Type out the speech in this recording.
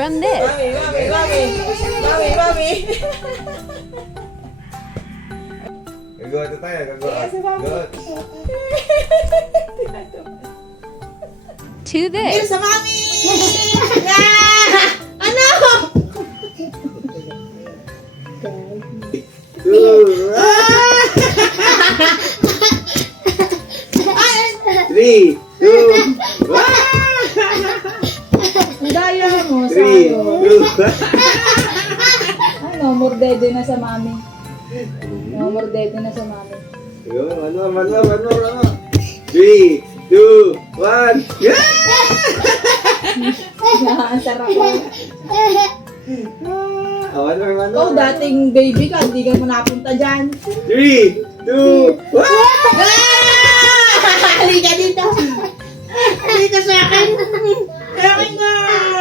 from this. Mami. Gagawa ito tayo, gagawa. Gagawa. To this. Sa mami! Ano? Three, two, one. Ang daya mo, Three, sayo. two, Ay, no, mordede na sa mami. No, mordede na sa mami. one more. Three, two, one. Yeah! Ang sarap ko. One more. Ikaw, dating baby ka, hindi ka mo napunta dyan. Three, two, one. Halika dito. Halika sa akin. Akin na.